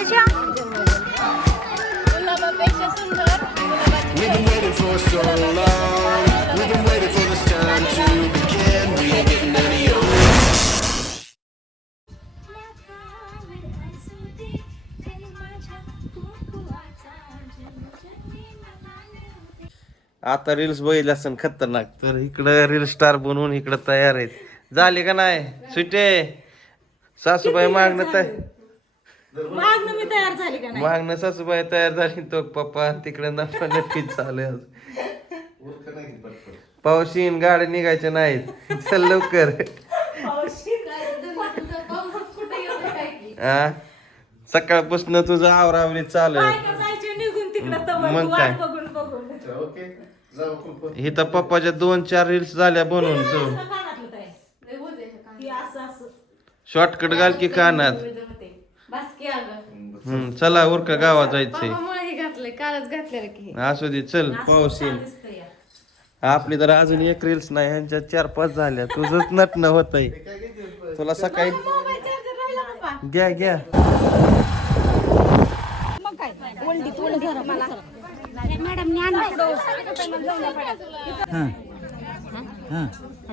तायशा गुलाबापेक्षा सुंदर गुलाबाची We've been waiting for so long. We've been waiting for this time to begin. We ain't getting any younger. आता reels बघितले असं खतरनाक तर इकडं रील स्टार बनवून इकडं तयार आहेत. झाले का नाही सुटे सासूबाई मागणं मागणं मी तयार झाली का नाही मागणं सासूबाई तयार झाली तो पप्पा तिकडे नक्कीच चालू आहे. पावशीन गाड्या निघायच्या नाहीत चल लवकर. हा सकाळपासून तुझं आवरावरी चालू आहे. जायचे निघून तिकडं तवर मग काय? वाट बघून बघून इथं पप्पाच्या 2-4 रील्स झाल्या बनवून तू कानातलं ताई हे असं असं शॉर्टकट घाल की कानात. चला उरका गावात जायचंय. हे घातलंय कालच घातलेलं की असू दे चल पाऊस येईल. दिसतंय आपली तर अजून एक रील्स नाही ह्यांच्या 4-5 झाल्या. तुझंच नटणं होत आहे. तुला सकाळी मोबाईल चार्जर राहिला बाबा घ्या मग काय वंडी थोडं जरा मला मॅडम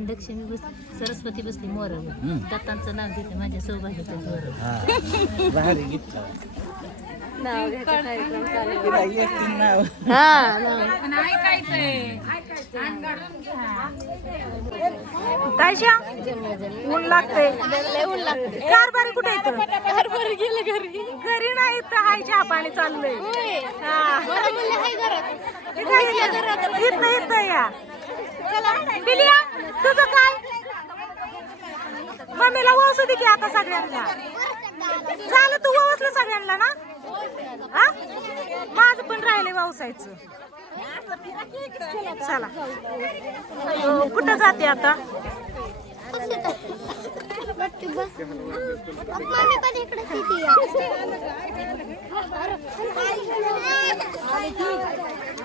लक्ष्मी बसली सरस्वती बसली मोर दत्तांचं नाव घेतलं माझ्या सौभाग्याचं मोर तायशा ऊन लागते कारभारी कुठे येतं कारभारी गेलं घरी घरी नाही तर हाय चहा पाणी चाललंय इथं या बिलिया तुझं काय मम्मीला वसू दे की आता सगळ्यांना झालं तू वसलं सगळ्यांना ना हा माझं पण राहिले व्यवसायचं चला कुठं जाते आता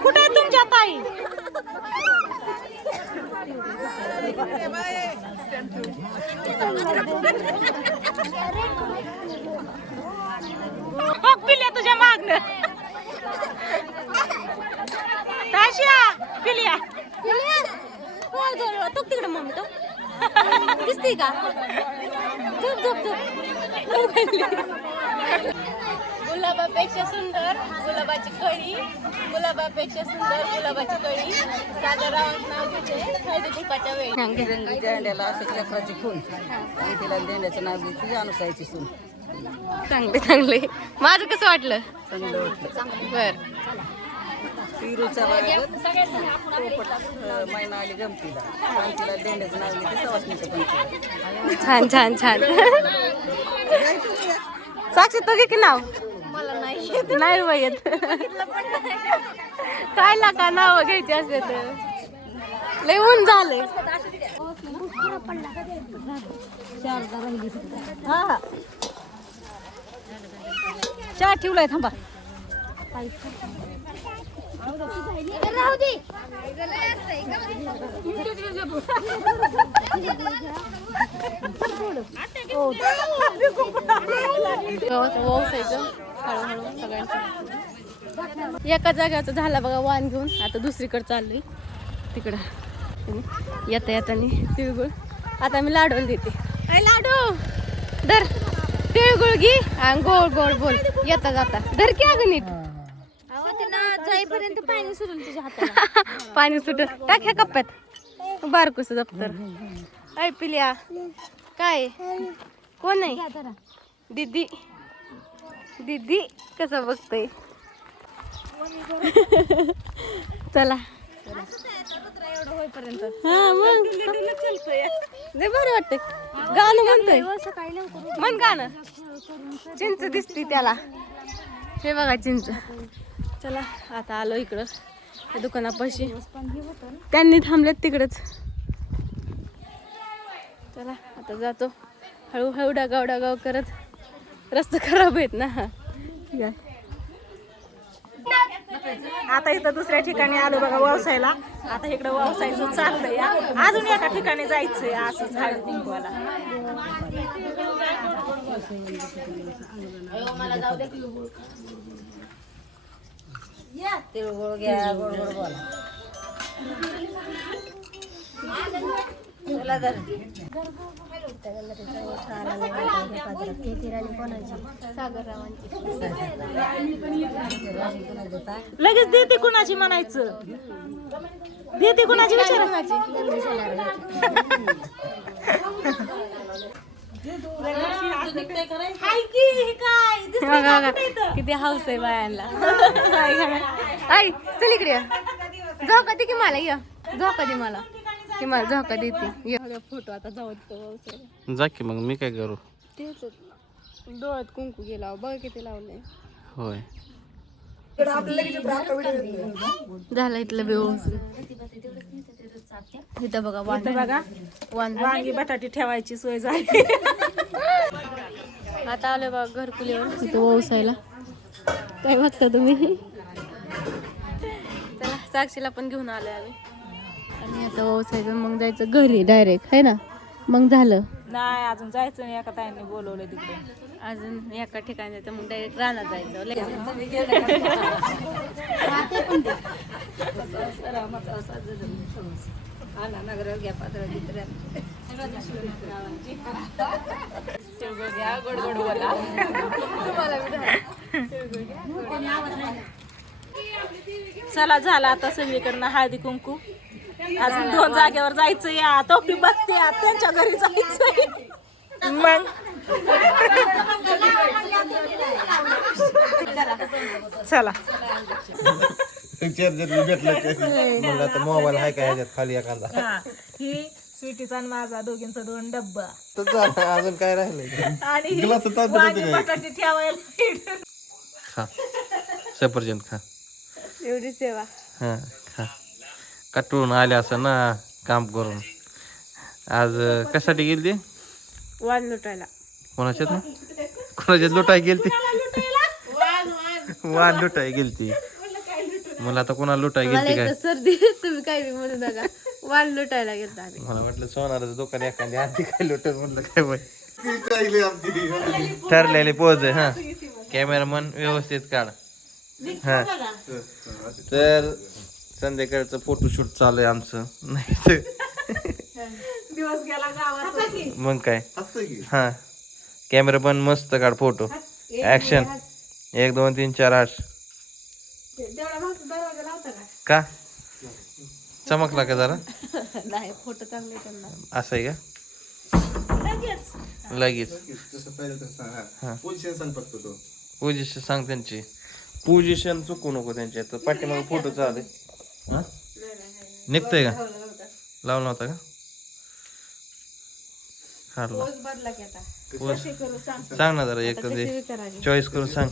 कुठे आहे तुमच्या ताई पिल्या तुझ्या मागणं ताशा पिल्या तो तिकडे मम्मी तो दिसते का झोप झोप झोप गुलाबापेक्षा सुंदर गुलाबाची कळी गुलाबापेक्षा सुंदर गुलाबाची कळी सागररावांचं नाव घेते हळदी कुंकाच्या वेळी रंगीच्या अंड्याला असे चक्राची खून आणि तिला देण्याचं नाव घेतली अनुसायची सून. चांगले चांगले माझं कसं वाटलं चांगलं वाटलं. बर पिरूच्या बागेत पोपट मैना आली गमतीला आणि तिला देण्याचं नाव घेतली सवासणीचं पण. छान छान छान साक्षी तो घे की नाव मला नाही माहित काय लागा नाव घ्यायची असले तर लय ऊन झालंय चहा ठेवलाय थांबा हळूहळू सगळ्यांचं एका जागेचं झाला बघा वाण घेऊन आता दुसरीकडे चाललोय तिकडं येता येतानी तिळगुळ आता मी लाडूला देते काय लाडू धर तिळगुळ घे आणि गोळ गोळ बोल येता जाता धर की अगं नीट जाईपर्यंत पाणी सुटून तुझ्या हाताला पाणी सुटून टाक ह्या कप्प्यात बारकूस दप्तर ऐ पिल्या काय कोण आहे दीदी दीदी कसं बघतोय चला हा मग लय बरं वाटतंय गाणं म्हणतोय म्हण गाणं चिंच दिसती त्याला हे बघा चिंच चला आता आलो इकडं त्या दुकानापाशी त्यांनी थांबलेत तिकडच चला आता जातो हळूहळू डागाव करत रस्ता खराब आहेत ना आता इथं दुसऱ्या ठिकाणी आलो बघा व्यवसायाला आता इकडं व्यवसायाचं चाललंय अजून एका ठिकाणी जायचंय असंच हळद कुंकवाला तिळगुळ घ्या, गोड गोड बोला. तुला धर. लगेच देते कुणाची म्हणायचं, देते कुणाची विचार. हाय की हे काय दिसलं का कुठे इथं? किती हाऊस आहे बायांना. आई चल इकडे झोका दे की मला, ये झोका दे मला की मला झोका देते. फोटो आता जाऊ जा की मग मी काय करू. तेच डोळ्यात कुंकू गेला बघ किती लावलंय. होय झालं इथलं व्यवस्थित. इथं बघा बघा वांगी बटाटे ठेवायची सोय झाली. आता आलोय बघा घरकुलीवर इथं व्यवसायला. काय बघता तुम्ही. चला साक्षीला पण घेऊन आलोय आम्ही आणि आता व्यवसाय मग जायचं घरी डायरेक्ट आहे ना. मग झालं नाही अजून जायचं नाही, एका ताईंनी बोलवलं तिकडे. अजून एका ठिकाणी जायचं मग डायरेक्ट रानात जायचं. नगर घ्या पात्र गोड गोड बोला. चला झाला आता सगळीकडनं हळदी कुंकू. अजून 2 जागेवर जायचं. या टोपी बघते त्यांच्या घरी जायचंय. मग चला चार्जर भेटलं मग आता मोबाईल आहे का ह्याच्यात खाली एखादा. हा ही स्वीटीचा आणि माझा दोघींचा 2 डब्बा अजून काय राहिलंय. आणि वांगी बटाटे ठेवायला. खा सफरचंद खा. एवढी सेवा. हा खा. कटून आले असं ना काम करून. आज कशासाठी गेली ती. वाण लुटायला. कोणाच्यात ना कोणाच्यात लुटाय गेली ती. वान लुटाय गेली ती. मला आता कोणाला लुटाय मला गेली काय. एकदा सर्दी तुम्ही काय बी म्हणू नका. वाण लुटायला गेलतो आम्ही. मला वाटलं सोनाराचं दुकान एखादी आधी काय लुटत म्हणलं काय बाई. ठरलेले पोज आहे. हा कॅमेरामन व्यवस्थित काढ. हा तर संध्याकाळचं फोटोशूट चालू आहे आमचं. नाही दिवस गेला गावात. मग काय. हा कॅमेरामन मस्त काढ फोटो. ऍक्शन 1 2 3 4 8. का चमकला का जरा. नाही फोटो चांगले त्यांना. असं आहे का लगेच. हा पोझिशन सांग त्यांची. पोझिशन चुकू नको त्यांच्या. तर पाठीमागे फोटो चालू आहे. हा निघतंय का. लावला होता का. काढला. बदला की आता. सांग ना जरा एक चॉईस करून सांग.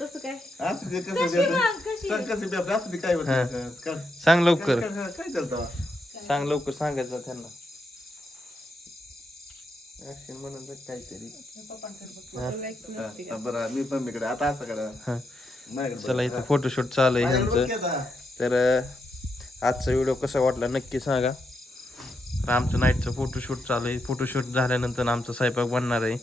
तसं काय सांग लवकर. सांग लवकर सांगायचं त्यांना. म्हणून काहीतरी. मी पण इकडे आता असं करा. हा चला इथं फोटोशूट चालू आहे ह्यांचं. तर आजचा व्हिडिओ कसा वाटला नक्की सांगा. तर आमचं नाईटचं फोटोशूट चालू आहे. फोटोशूट झाल्यानंतर आमचा स्वयंपाक बनणार आहे.